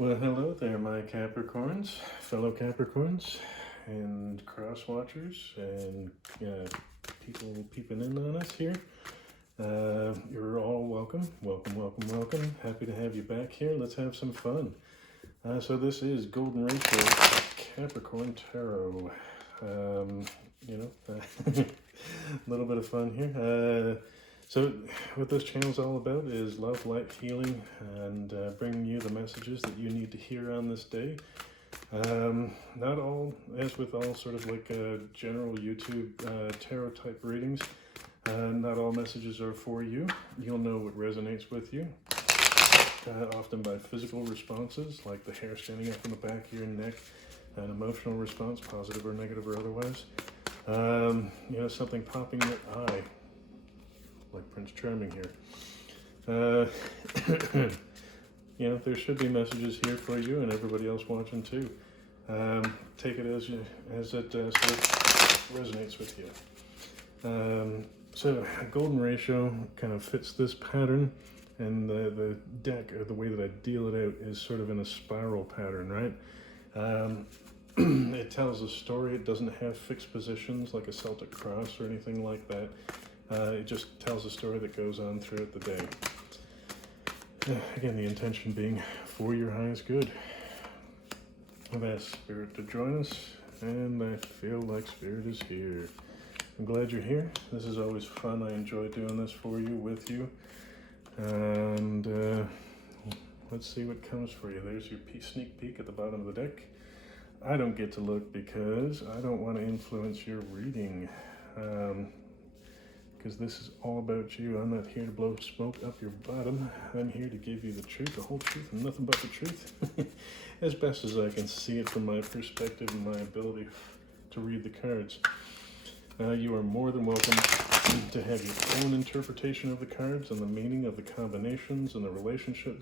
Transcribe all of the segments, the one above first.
Well, hello there, my Capricorns, fellow Capricorns, and cross watchers, and people peeping in on us here. You're all welcome, welcome, welcome, welcome. Happy to have you back here. Let's have some fun. So this is Golden Ratio Capricorn Tarot. A little bit of fun here. So what this channel is all about is love, light, healing, and bringing you the messages that you need to hear on this day. Not all, as with all sort of like general YouTube tarot type readings, not all messages are for you. You'll know what resonates with you, often by physical responses, like the hair standing up on the back of your neck, an emotional response, positive or negative or otherwise. Something popping in your eye, like Prince Charming here. There should be messages here for you and everybody else watching too. Take it as it sort of resonates with you. So Golden Ratio kind of fits this pattern, and the deck, or the way that I deal it out, is sort of in a spiral pattern, right? It tells a story. It doesn't have fixed positions like a Celtic cross or anything like that. It just tells a story that goes on throughout the day. Again, the intention being for your highest good. I've asked Spirit to join us, and I feel like Spirit is here. I'm glad you're here. This is always fun. I enjoy doing this for you, with you. And let's see what comes for you. There's your sneak peek at the bottom of the deck. I don't get to look because I don't want to influence your reading. Because this is all about you. I'm not here to blow smoke up your bottom. I'm here to give you the truth, the whole truth, and nothing but the truth, as best as I can see it from my perspective and my ability to read the cards. You are more than welcome to have your own interpretation of the cards and the meaning of the combinations and the relationship.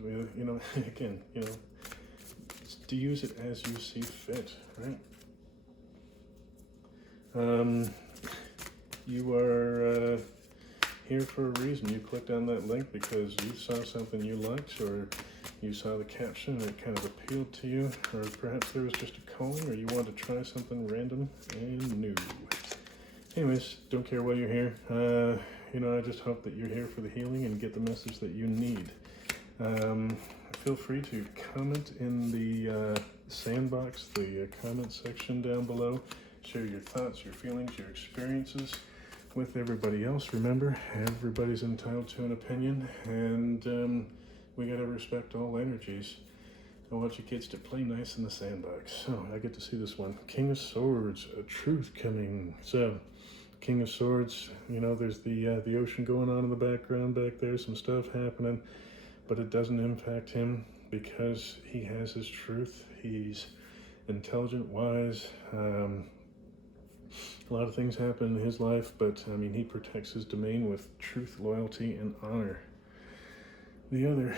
To use it as you see fit, right? You are here for a reason. You clicked on that link because you saw something you liked, or you saw the caption and it kind of appealed to you, or perhaps there was just a calling, or you wanted to try something random and new. Anyways, don't care why you're here. I just hope that you're here for the healing and get the message that you need. Feel free to comment in the sandbox, the comment section down below. Share your thoughts, your feelings, your experiences with everybody else. Remember, everybody's entitled to an opinion, and we gotta respect all energies. I want you kids to play nice in the sandbox. So I get to see this one. King of Swords, a truth coming. So King of Swords, there's the ocean going on in the background back there, some stuff happening, but it doesn't impact him because he has his truth. He's intelligent, wise. A lot of things happen in his life, but he protects his domain with truth, loyalty, and honor. The other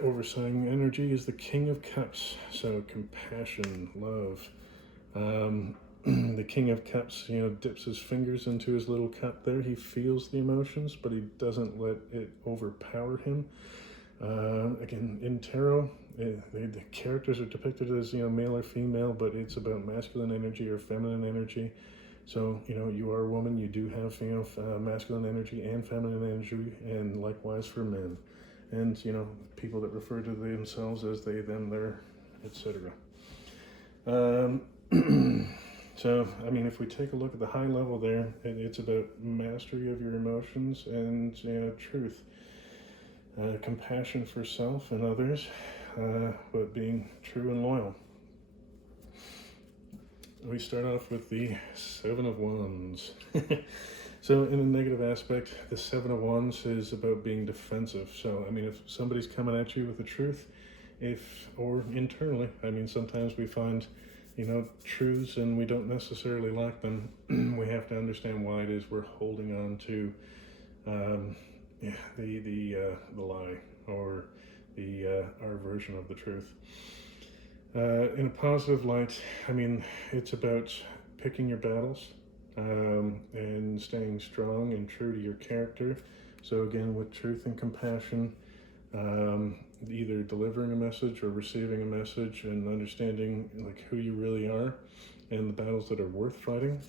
overseeing energy is the King of Cups, so compassion, love. The King of Cups, dips his fingers into his little cup there. He feels the emotions, but he doesn't let it overpower him. Again, in tarot, the characters are depicted as male or female, but it's about masculine energy or feminine energy. So you are a woman. You do have masculine energy and feminine energy, and likewise for men. And people that refer to themselves as they, them, their, etc. So if we take a look at the high level there, it's about mastery of your emotions and truth. Compassion for self and others, but being true and loyal. We start off with the Seven of Wands. So in a negative aspect, the Seven of Wands is about being defensive. So, if somebody's coming at you with the truth, or internally, sometimes we find, truths and we don't necessarily like them. We have to understand why it is we're holding on to the lie, or our version of the truth. In a positive light, it's about picking your battles and staying strong and true to your character. So again, with truth and compassion, either delivering a message or receiving a message, and understanding like who you really are and the battles that are worth fighting.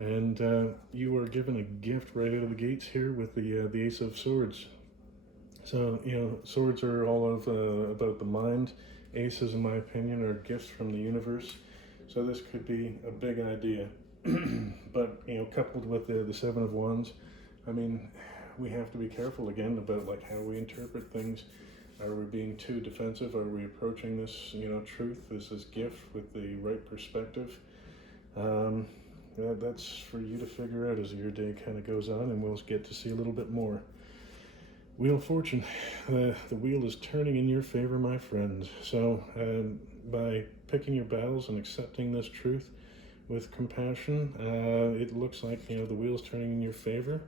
And you are given a gift right out of the gates here with the Ace of Swords. So, you know, swords are all of about the mind. Aces, in my opinion, are gifts from the universe. So this could be a big idea. But, you know, coupled with the Seven of Wands, I mean, we have to be careful again about like how we interpret things. Are we being too defensive? Are we approaching this, you know, truth, this gift with the right perspective? That's for you to figure out as your day kind of goes on, and we'll get to see a little bit more. Wheel of Fortune, the wheel is turning in your favor, my friend. So by picking your battles and accepting this truth with compassion, it looks like, you know, the wheel is turning in your favor.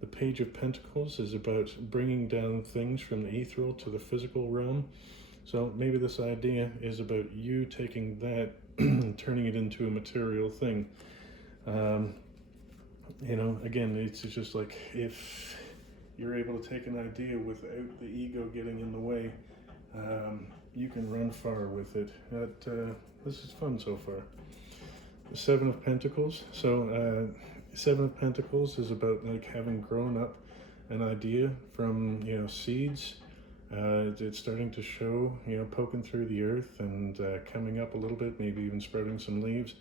The Page of Pentacles is about bringing down things from the ethereal to the physical realm. So maybe this idea is about you taking that and turning it into a material thing. You know, again, it's just like if you're able to take an idea without the ego getting in the way, you can run far with it. This is fun so far. The Seven of Pentacles. So Seven of Pentacles is about like having grown up an idea from, you know, seeds. It's starting to show, you know, poking through the earth and coming up a little bit, maybe even sprouting some leaves,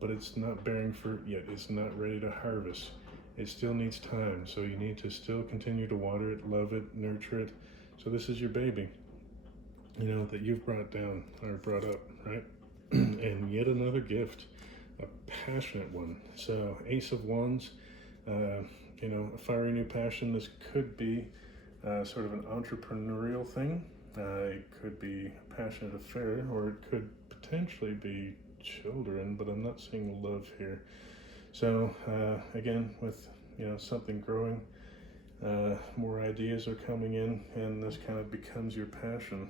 but it's not bearing fruit yet. It's not ready to harvest. It still needs time, so you need to still continue to water it, love it, nurture it. So this is your baby, you know, that you've brought down or brought up, right? And yet another gift, a passionate one. So Ace of Wands, you know, a fiery new passion. This could be sort of an entrepreneurial thing. It could be a passionate affair, or it could potentially be children, but I'm not seeing love here. So again, with, you know, something growing, more ideas are coming in, and this kind of becomes your passion.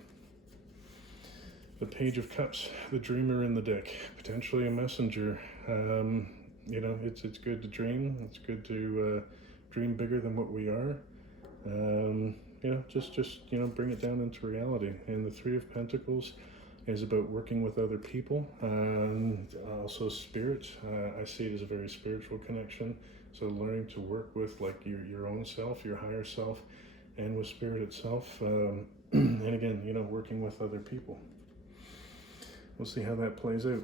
The Page of Cups, the dreamer in the deck, potentially a messenger. You know, it's good to dream. It's good to dream bigger than what we are. You know, just you know, bring it down into reality. And the Three of Pentacles is about working with other people, and also spirit. I see it as a very spiritual connection. So learning to work with like your own self, your higher self, and with spirit itself. And again, you know, working with other people. We'll see how that plays out.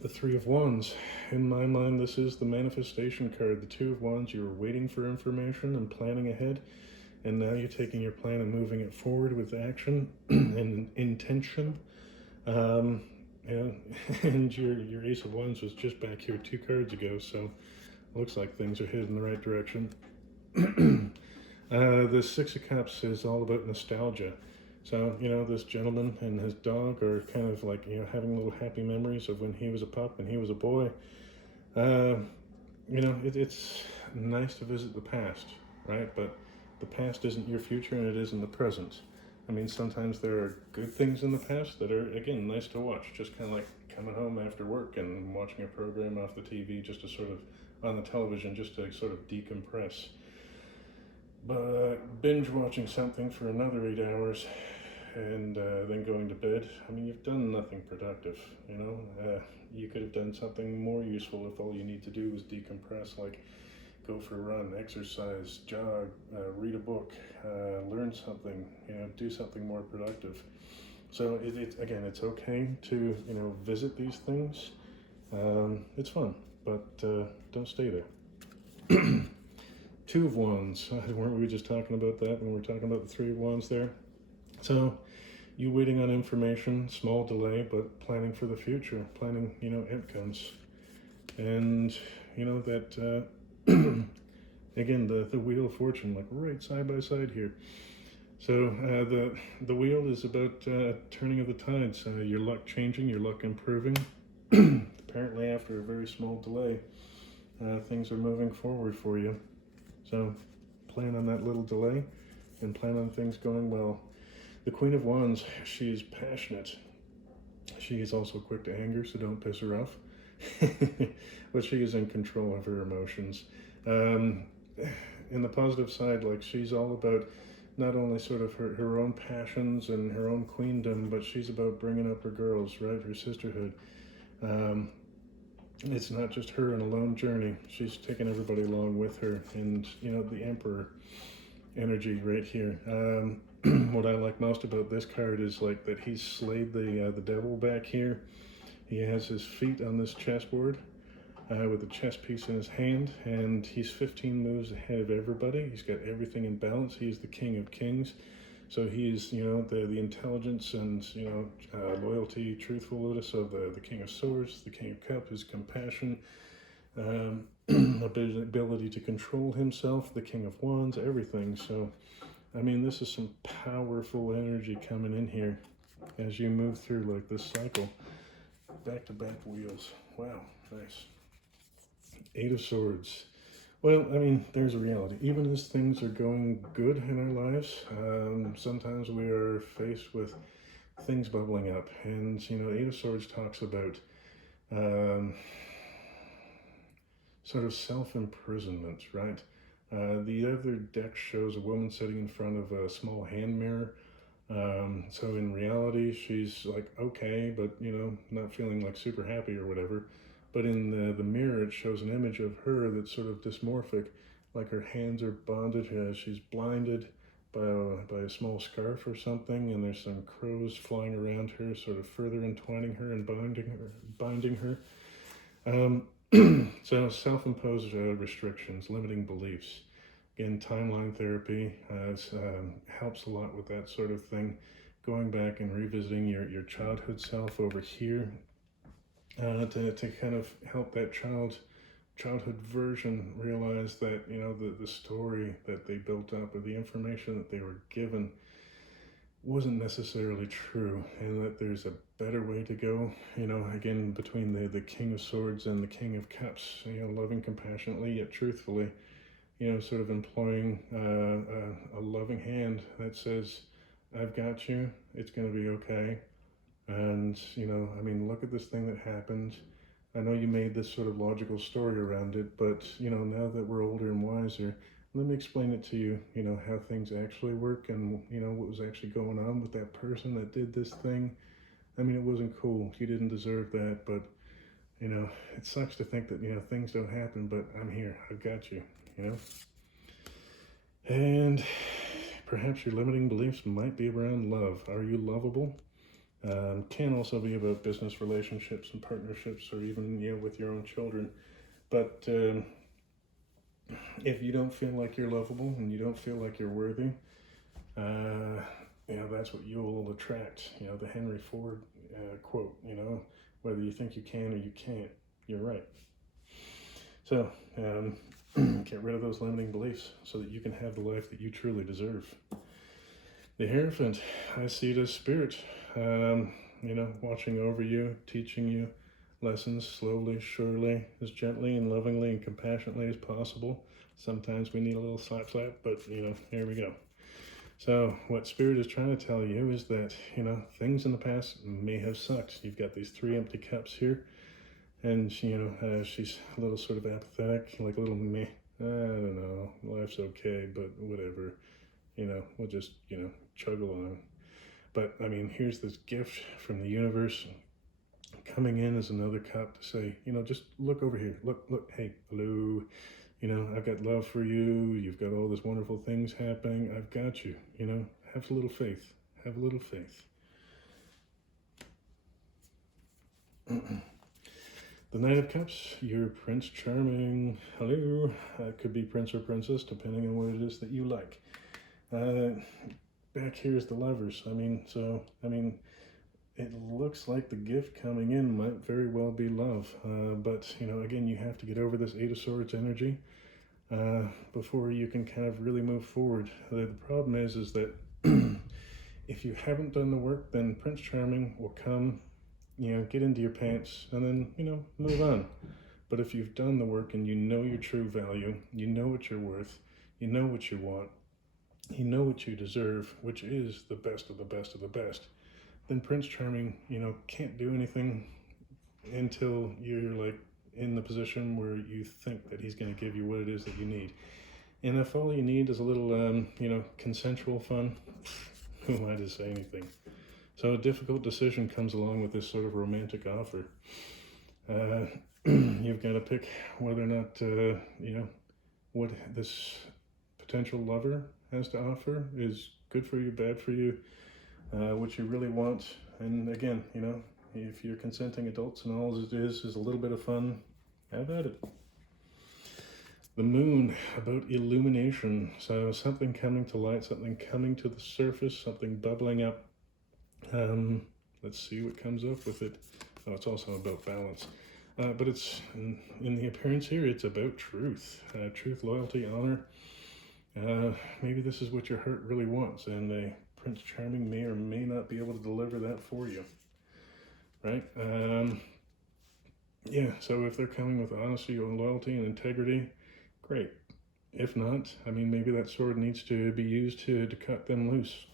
The Three of Wands. In my mind, this is the manifestation card. The Two of Wands, you were waiting for information and planning ahead, and now you're taking your plan and moving it forward with action and intention. Yeah, and your Ace of Wands was just back here 2 cards ago, so looks like things are headed in the right direction. The Six of Cups is all about nostalgia. So, you know, this gentleman and his dog are kind of like, you know, having little happy memories of when he was a pup and he was a boy. You know, it's nice to visit the past, right? But the past isn't your future, and it isn't the present. I mean, sometimes there are good things in the past that are, again, nice to watch. Just kind of like coming home after work and watching a program off the TV, just to sort of, on the television, just to sort of decompress. But binge watching something for another 8 hours and then going to bed, I mean, you've done nothing productive, you know? You could have done something more useful if all you need to do was decompress, like go for a run, exercise, jog, read a book, learn something, you know, do something more productive. So again, it's okay to, you know, visit these things. It's fun, but don't stay there. Two of Wands. Weren't we just talking about that when we were talking about the Three of Wands there? So you waiting on information, small delay, but planning for the future, planning, you know, outcomes. And, you know, that, again, the Wheel of Fortune, like right side by side here. So the wheel is about turning of the tides, your luck changing, your luck improving. Apparently after a very small delay, things are moving forward for you. So plan on that little delay and plan on things going well. The Queen of Wands, she's passionate. She is also quick to anger, so don't piss her off. But she is in control of her emotions. In the positive side, like she's all about not only sort of her own passions and her own queendom, but she's about bringing up her girls, right? Her sisterhood. Um, it's not just her on a lone journey. She's taking everybody along with her. And, you know, the Emperor energy right here. What I like most about this card is like that he's slayed the devil back here. He has his feet on this chessboard with a chess piece in his hand, and he's 15 moves ahead of everybody. He's got everything in balance. He's the King of Kings. So he's, you know, the intelligence and, you know, loyalty, truthfulness of the King of Swords, the King of Cups, his compassion, ability to control himself, the King of Wands, everything. So, I mean, this is some powerful energy coming in here as you move through like this cycle. Back-to-back wheels. Wow, nice. 8 of Swords. Well, I mean, there's a reality. Even as things are going good in our lives, sometimes we are faced with things bubbling up. And, you know, 8 of Swords talks about sort of self-imprisonment, right? The other deck shows a woman sitting in front of a small hand mirror. So in reality, she's like, okay, but, you know, not feeling like super happy or whatever. But in the mirror, it shows an image of her that's sort of dysmorphic, like her hands are bonded, she's blinded by a small scarf or something, and there's some crows flying around her, sort of further entwining her and binding her. So self-imposed restrictions, limiting beliefs. Again, timeline therapy helps a lot with that sort of thing. Going back and revisiting your childhood self over here to kind of help that childhood version realize that, you know, the story that they built up or the information that they were given wasn't necessarily true, and that there's a better way to go, you know, again, between the King of Swords and the King of Cups, you know, loving compassionately yet truthfully, you know, sort of employing a loving hand that says, I've got you, it's going to be okay. And, you know, I mean, look at this thing that happened. I know you made this sort of logical story around it, but, you know, now that we're older and wiser, let me explain it to you, you know, how things actually work and, you know, what was actually going on with that person that did this thing. I mean, it wasn't cool. You didn't deserve that, but, you know, it sucks to think that, you know, things don't happen, but I'm here. I've got you, you know? And perhaps your limiting beliefs might be around love. Are you lovable? Can also be about business relationships and partnerships, or even, you know, with your own children. But if you don't feel like you're lovable and you don't feel like you're worthy, you know, that's what you'll attract. You know, the Henry Ford quote, you know, whether you think you can or you can't, you're right. So get rid of those limiting beliefs so that you can have the life that you truly deserve. The Hierophant, I see it as spirit, you know, watching over you, teaching you lessons slowly, surely, as gently and lovingly and compassionately as possible. Sometimes we need a little slap, but, you know, here we go. So what Spirit is trying to tell you is that, you know, things in the past may have sucked. You've got these 3 empty cups here, and, you know, she's a little sort of apathetic, like a little meh. I don't know, life's okay, but whatever. You know, we'll just, you know, chug along. But, I mean, here's this gift from the universe coming in as another cup to say, you know, just look over here. Look, hey, hello. You know, I've got love for you. You've got all these wonderful things happening. I've got you. You know, have a little faith. Have a little faith. The Knight of Cups, you're Prince Charming. Hello. It could be Prince or Princess, depending on what it is that you like. Back here is the Lovers. I mean, it looks like the gift coming in might very well be love. But, you know, again, you have to get over this 8 of Swords energy before you can kind of really move forward. The problem is that if you haven't done the work, then Prince Charming will come, you know, get into your pants and then, you know, move on. But if you've done the work and you know your true value, you know what you're worth, you know what you want, you know what you deserve, which is the best of the best of the best, then Prince Charming, you know, can't do anything until you're like in the position where you think that he's going to give you what it is that you need. And if all you need is a little, consensual fun, who am I to say anything? So a difficult decision comes along with this sort of romantic offer. You've got to pick whether or not, what this potential lover has to offer is good for you, bad for you, what you really want. And again, if you're consenting adults and all it is a little bit of fun, have at it. The moon, about illumination. So something coming to light, something coming to the surface, something bubbling up. Let's see what comes up with it. Oh, it's also about balance. But it's, in the appearance here, it's about truth. Truth, loyalty, honor. Maybe this is what your heart really wants, and Prince Charming may or may not be able to deliver that for you. Right? So if they're coming with honesty, loyalty, and integrity, great. If not, maybe that sword needs to be used to cut them loose.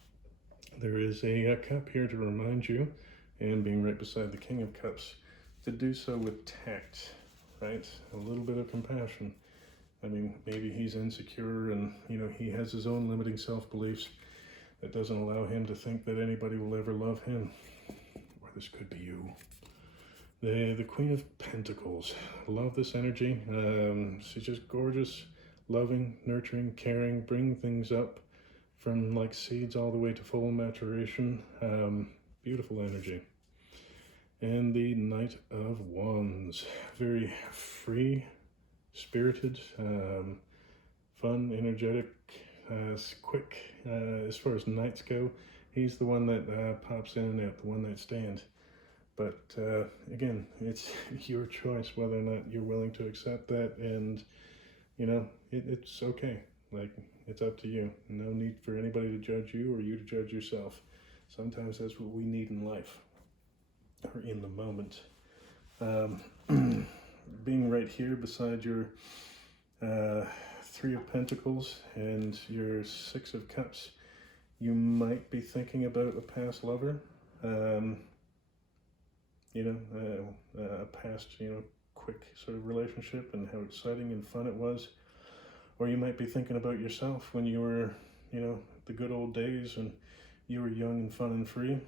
There is a cup here to remind you, and being right beside the King of Cups, to do so with tact, right? A little bit of compassion. Maybe he's insecure and, he has his own limiting self-beliefs that doesn't allow him to think that anybody will ever love him. Or this could be you. The Queen of Pentacles. Love this energy. She's just gorgeous, loving, nurturing, caring, bringing things up from like seeds all the way to full maturation. Beautiful energy. And the Knight of Wands. Very free, spirited, fun, energetic, quick. As far as knights go, he's the one that pops in and out, the one night stand. But again, it's your choice whether or not you're willing to accept that, and it's okay. Like, it's up to you. No need for anybody to judge you or you to judge yourself. Sometimes that's what we need in life, or in the moment. Being right here beside your Three of Pentacles and your Six of Cups, you might be thinking about a past lover. A past, quick sort of relationship and how exciting and fun it was. Or you might be thinking about yourself when you were, the good old days and you were young and fun and free.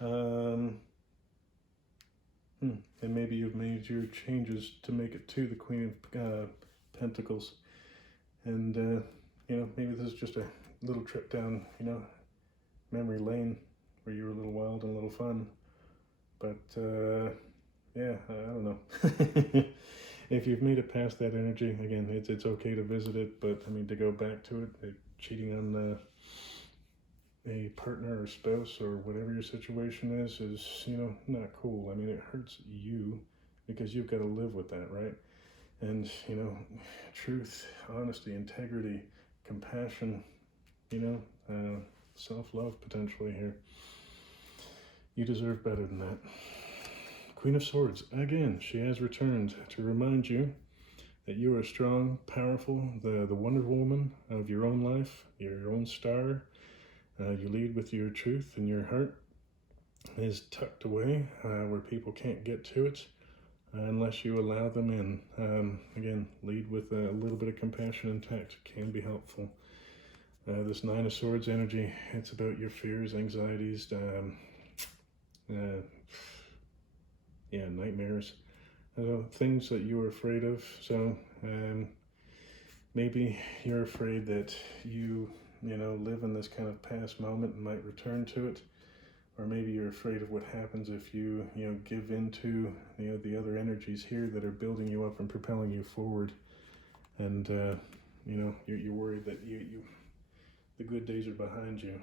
And maybe you've made your changes to make it to the Queen of Pentacles. And, maybe this is just a little trip down, memory lane where you were a little wild and a little fun. But, I don't know. If you've made it past that energy, again, it's okay to visit it, but, to go back to it, cheating on a partner or spouse or whatever your situation is, not cool. It hurts you because you've got to live with that, right? And, truth, honesty, integrity, compassion, self-love potentially here. You deserve better than that. Queen of Swords, again, she has returned to remind you that you are strong, powerful, the Wonder Woman of your own life, your own star. You lead with your truth, and your heart is tucked away where people can't get to it unless you allow them in. Again, lead with a little bit of compassion and tact. It can be helpful. This Nine of Swords energy, it's about your fears, anxieties, nightmares, things that you were afraid of. So maybe you're afraid that you live in this kind of past moment and might return to it, or maybe you're afraid of what happens if you give into the other energies here that are building you up and propelling you forward, and you're worried that the good days are behind you.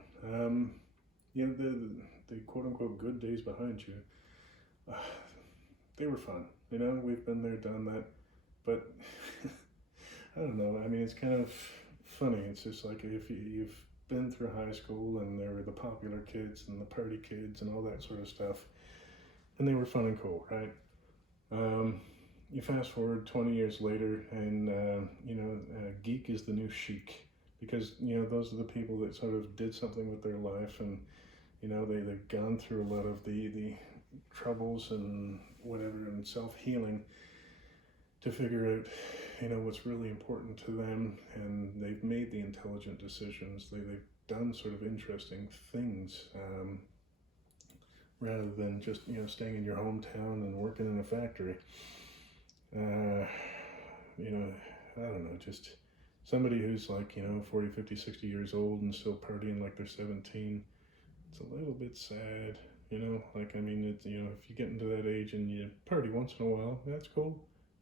The quote-unquote good days behind you, they were fun. We've been there, done that, but I don't know. It's kind of funny. It's just like if you've been through high school and there were the popular kids and the party kids and all that sort of stuff, and they were fun and cool, right? You fast forward 20 years later, and geek is the new chic, because those are the people that sort of did something with their life, and they've gone through a lot of the troubles and whatever, and self-healing, to figure out, you know, what's really important to them, and they've made the intelligent decisions. They've done sort of interesting things, rather than just, you know, staying in your hometown and working in a factory. You know, I don't know, just somebody who's like, you know, 40, 50, 60 years old and still partying like they're 17. It's a little bit sad, you know, like, I mean, it's, you know, if you get into that age and you party once in a while, that's cool.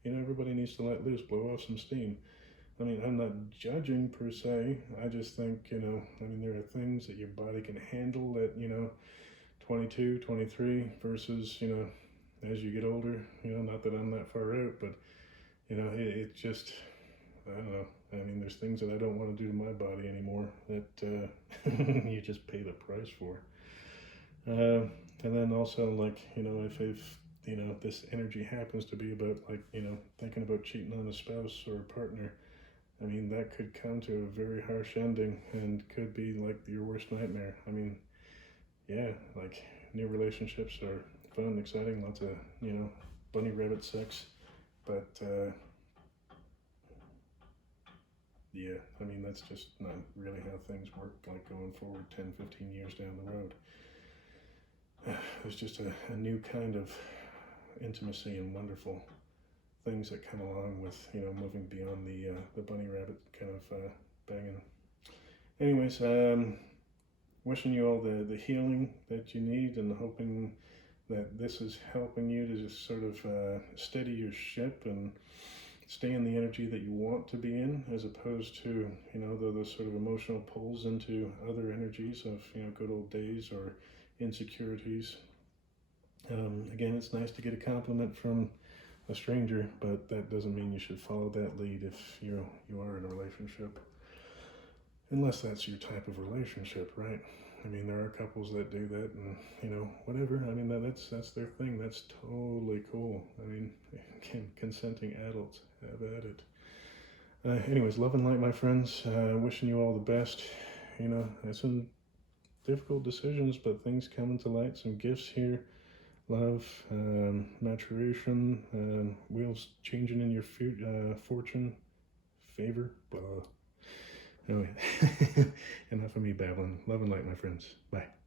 You know, everybody needs to let loose, blow off some steam. I mean, I'm not judging per se. I just think, you know, I mean, there are things that your body can handle at, you know, 22, 23 versus, you know, as you get older, you know, not that I'm that far out, but, you know, it just, I don't know. I mean, there's things that I don't want to do to my body anymore that you just pay the price for. And then also, like, you know, if you know, this energy happens to be about, like, you know, thinking about cheating on a spouse or a partner, I mean, that could come to a very harsh ending and could be like your worst nightmare. I mean, yeah, like, new relationships are fun, exciting, lots of, you know, bunny rabbit sex, but yeah, I mean, that's just not really how things work, like going forward 10, 15 years down the road. There's just a new kind of intimacy and wonderful things that come along with, you know, moving beyond the bunny rabbit kind of banging. Anyways, wishing you all the healing that you need, and hoping that this is helping you to just sort of steady your ship and stay in the energy that you want to be in, as opposed to, you know, those sort of emotional pulls into other energies of, you know, good old days or insecurities. Again, it's nice to get a compliment from a stranger, but that doesn't mean you should follow that lead if you are in a relationship, unless that's your type of relationship, right? I mean, there are couples that do that, and, you know, whatever. I mean, that's their thing. That's totally cool. I mean, consenting adults, have at it. Anyways, love and light, my friends. Wishing you all the best. You know, some difficult decisions, but things coming to light. Some gifts here. Love, maturation, wheels changing in your fortune, favor, blah. Anyway, enough of me babbling. Love and light, my friends. Bye.